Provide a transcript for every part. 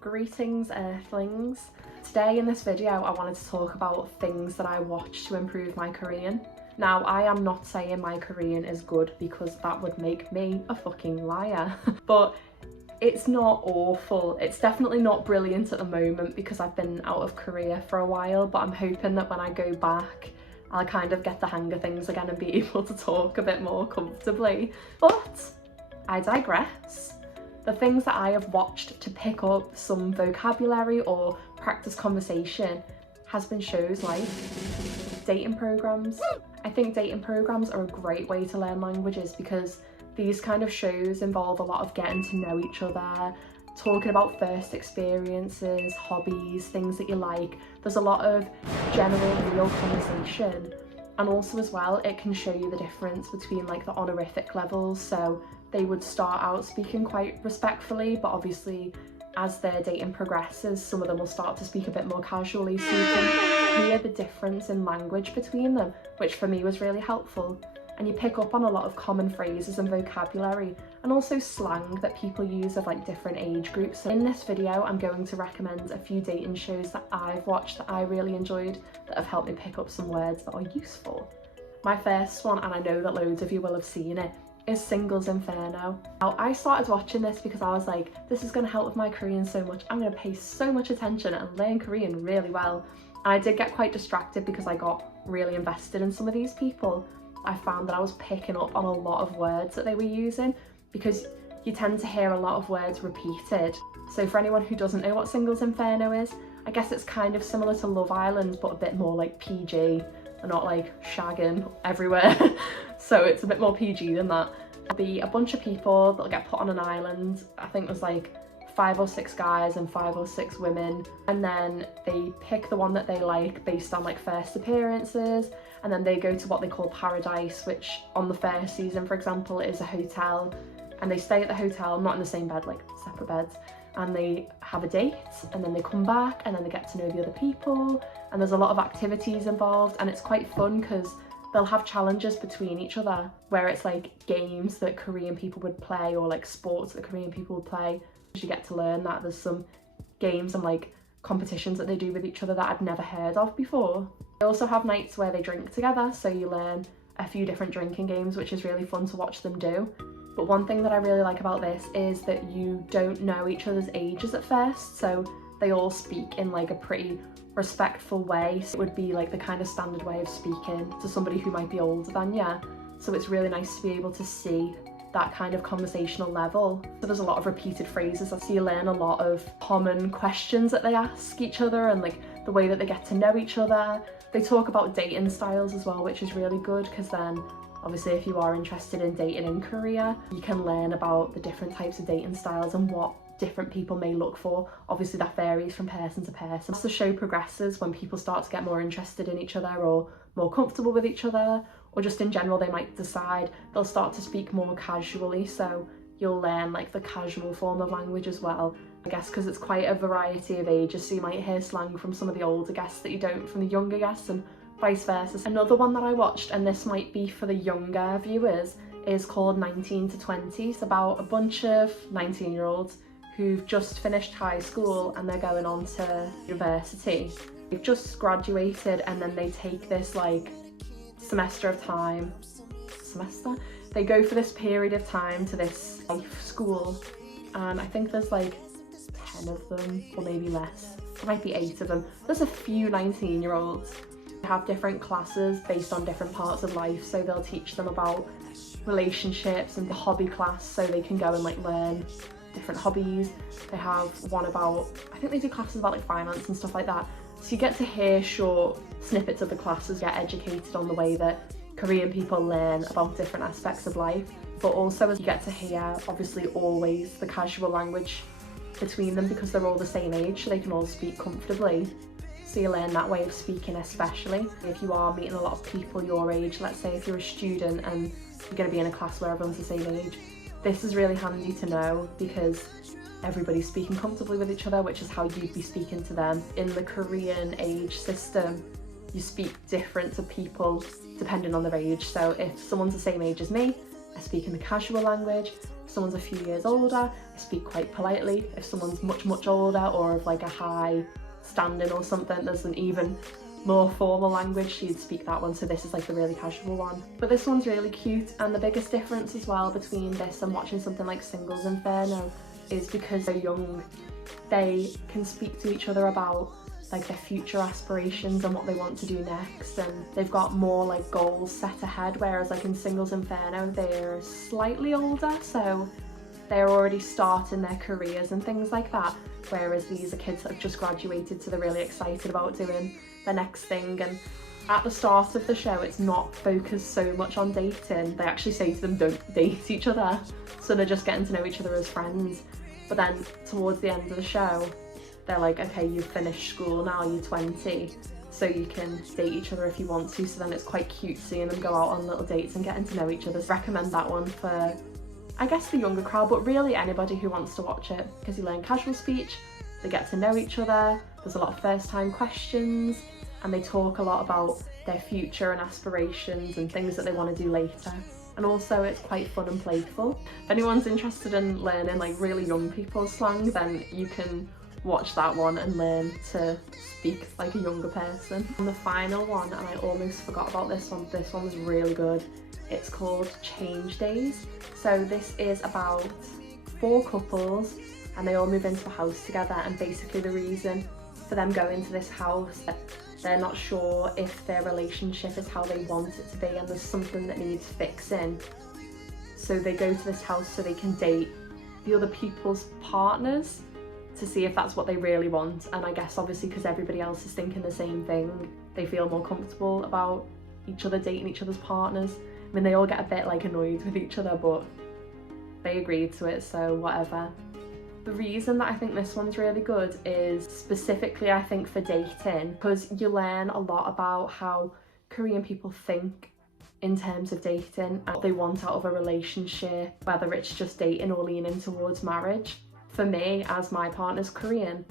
Greetings Earthlings. Today in this video I wanted to talk about things that I watch to improve my Korean. Now I am not saying my Korean is good because that would make me a fucking liar, but it's not awful. It's definitely not brilliant at the moment because I've been out of Korea for a while, but I'm hoping that when I go back I'll kind of get the hang of things again and be able to talk a bit more comfortably. But I digress. The things that I have watched to pick up some vocabulary or practice conversation has been shows like dating programs. I think dating programs are a great way to learn languages because these kind of shows involve a lot of getting to know each other, talking about first experiences, hobbies, things that you like. There's a lot of general real conversation, and also as well it can show you the difference between like the honorific levels. So they would start out speaking quite respectfully, but obviously as their dating progresses some of them will start to speak a bit more casually, so you can hear the difference in language between them, which for me was really helpful. And you pick up on a lot of common phrases and vocabulary, and also slang that people use of like different age groups. So in this video I'm going to recommend a few dating shows that I've watched that I really enjoyed that have helped me pick up some words that are useful. My first one, and I know that loads of you will have seen it, is Singles Inferno. Now I started watching this because I was like, this is going to help with my Korean so much, I'm going to pay so much attention and learn Korean really well. And I did get quite distracted because I got really invested in some of these people. I found that I was picking up on a lot of words that they were using because you tend to hear a lot of words repeated. So for anyone who doesn't know what Singles Inferno is, I guess it's kind of similar to Love Island but a bit more like PG. They're not like shagging everywhere, so it's a bit more PG than that. There'll be a bunch of people that'll get put on an island. I think there's like 5 or 6 guys and 5 or 6 women, and then they pick the one that they like based on like first appearances, and then they go to what they call paradise, which on the first season for example is a hotel, and they stay at the hotel, not in the same bed, like separate beds, and they have a date, and then they come back and then they get to know the other people, and there's a lot of activities involved, and it's quite fun because they'll have challenges between each other where it's like games that Korean people would play or like sports that Korean people would play. You get to learn that there's some games and like competitions that they do with each other that I'd never heard of before. They also have nights where they drink together, so you learn a few different drinking games, which is really fun to watch them do. But one thing that I really like about this is that you don't know each other's ages at first, so they all speak in like a pretty respectful way. So it would be like the kind of standard way of speaking to somebody who might be older than you. So it's really nice to be able to see that kind of conversational level. So there's a lot of repeated phrases, so you learn a lot of common questions that they ask each other and like the way that they get to know each other. They talk about dating styles as well, which is really good because then obviously if you are interested in dating in Korea, you can learn about the different types of dating styles and what different people may look for. Obviously that varies from person to person. As the show progresses, when people start to get more interested in each other or more comfortable with each other, or just in general they might decide they'll start to speak more casually, so you'll learn like the casual form of language as well, I guess, because it's quite a variety of ages, so you might hear slang from some of the older guests that you don't from the younger guests and vice versa. Another one that I watched, and this might be for the younger viewers, is called 19 to 20. It's about a bunch of 19-year-olds who've just finished high school and they're going on to university. They've just graduated and then they take this like semester of time, they go for this period of time to this life school, and I think there's like 10 of them or maybe less, there might be 8 of them. There's a few 19-year-olds. They have different classes based on different parts of life, so they'll teach them about relationships, and the hobby class so they can go and like learn different hobbies. They have one about, I think they do classes about like finance and stuff like that. So you get to hear short snippets of the classes, get educated on the way that Korean people learn about different aspects of life, but also as you get to hear obviously always the casual language between them because they're all the same age, so they can all speak comfortably. So you learn that way of speaking, especially if you are meeting a lot of people your age. Let's say if you're a student and you're going to be in a class where everyone's the same age, this is really handy to know because everybody's speaking comfortably with each other, which is how you'd be speaking to them. In the Korean age system, you speak different to people depending on their age. So if someone's the same age as me, I speak in the casual language, If someone's a few years older, I speak quite politely. If someone's much older or of like a high standing or something, there's an even more formal language, you'd speak that one. So this is like the really casual one. But this one's really cute, and the biggest difference as well between this and watching something like Singles Inferno is because they're young, they can speak to each other about like their future aspirations and what they want to do next, and they've got more like goals set ahead, whereas like in Singles Inferno they're slightly older, so they're already starting their careers and things like that, whereas these are kids that have just graduated, so they're really excited about doing the next thing. And at the start of the show it's not focused so much on dating. They actually say to them, don't date each other, so they're just getting to know each other as friends. But then towards the end of the show they're like, okay, you've finished school now, you're 20, so you can date each other if you want to. So then it's quite cute seeing them go out on little dates and getting to know each other. So recommend that one for, I guess, the younger crowd, but really anybody who wants to watch it, because you learn casual speech, they get to know each other, there's a lot of first time questions, and they talk a lot about their future and aspirations and things that they want to do later. And also it's quite fun and playful. If anyone's interested in learning like really young people's slang, then you can watch that one and learn to speak like a younger person. And the final one, and I almost forgot about this one was really good. It's called Change Days. So this is about 4 couples and they all move into a house together, and basically the reason for them going to this house, they're not sure if their relationship is how they want it to be and there's something that needs fixing. So they go to this house so they can date the other people's partners to see if that's what they really want. And I guess obviously because everybody else is thinking the same thing, they feel more comfortable about each other dating each other's partners. I mean, they all get a bit like annoyed with each other, but they agreed to it, so whatever. The reason that I think this one's really good is specifically, I think, for dating, because you learn a lot about how Korean people think in terms of dating and what they want out of a relationship, whether it's just dating or leaning towards marriage. For me, as my partner's Korean,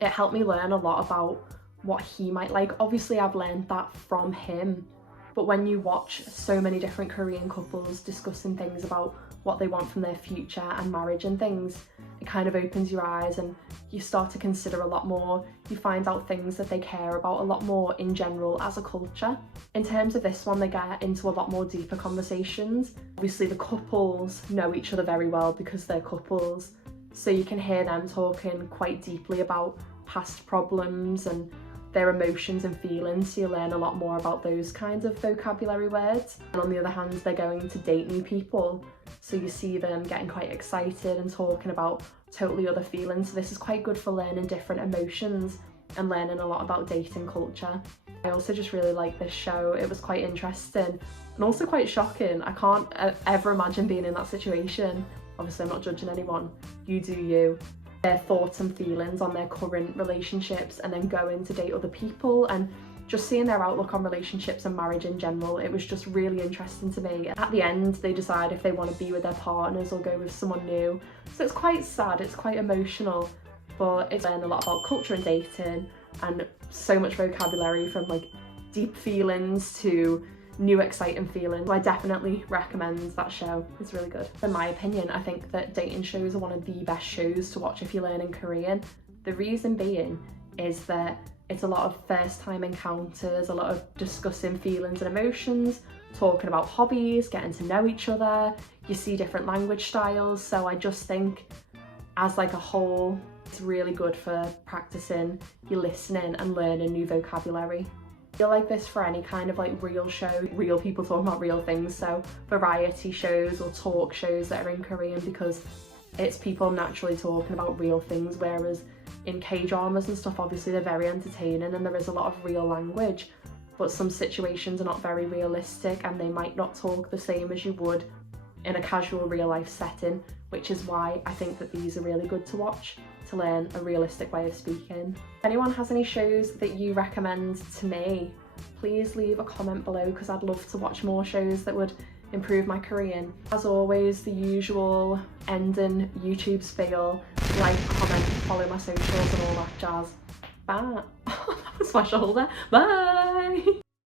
it helped me learn a lot about what he might like. Obviously, I've learned that from him, but when you watch so many different Korean couples discussing things about what they want from their future and marriage and things, it kind of opens your eyes and you start to consider a lot more. You find out things that they care about a lot more in general as a culture. In terms of this one, they get into a lot more deeper conversations. Obviously, the couples know each other very well because they're couples, so you can hear them talking quite deeply about past problems and their emotions and feelings, so you learn a lot more about those kinds of vocabulary words. And on the other hand, they're going to date new people, so you see them getting quite excited and talking about totally other feelings. So this is quite good for learning different emotions and learning a lot about dating culture. I also just really like this show. It was quite interesting and also quite shocking. I can't ever imagine being in that situation. Obviously, I'm not judging anyone. You do you. Their thoughts and feelings on their current relationships, and then going to date other people and just seeing their outlook on relationships and marriage in general. It was just really interesting to me. At the end, they decide if they want to be with their partners or go with someone new. So it's quite sad, it's quite emotional, but it's learned a lot about culture and dating and so much vocabulary, from like deep feelings to new exciting feelings. So I definitely recommend that show. It's really good. In my opinion, I think that dating shows are one of the best shows to watch if you're learning Korean. The reason being is that it's a lot of first time encounters, a lot of discussing feelings and emotions, talking about hobbies, getting to know each other. You see different language styles. So I just think as like a whole, it's really good for practicing your listening and learning new vocabulary. I feel like this for any kind of like real show, real people talking about real things, so variety shows or talk shows that are in Korean, because it's people naturally talking about real things, whereas in K-dramas and stuff, obviously they're very entertaining and there is a lot of real language, but some situations are not very realistic and they might not talk the same as you would in a casual real life setting, which is why I think that these are really good to watch to learn a realistic way of speaking. If anyone has any shows that you recommend to me, please leave a comment below, because I'd love to watch more shows that would improve my Korean. As always, the usual ending YouTube spiel: like, comment, follow my socials and all that jazz. Bye. That was my shoulder. Bye.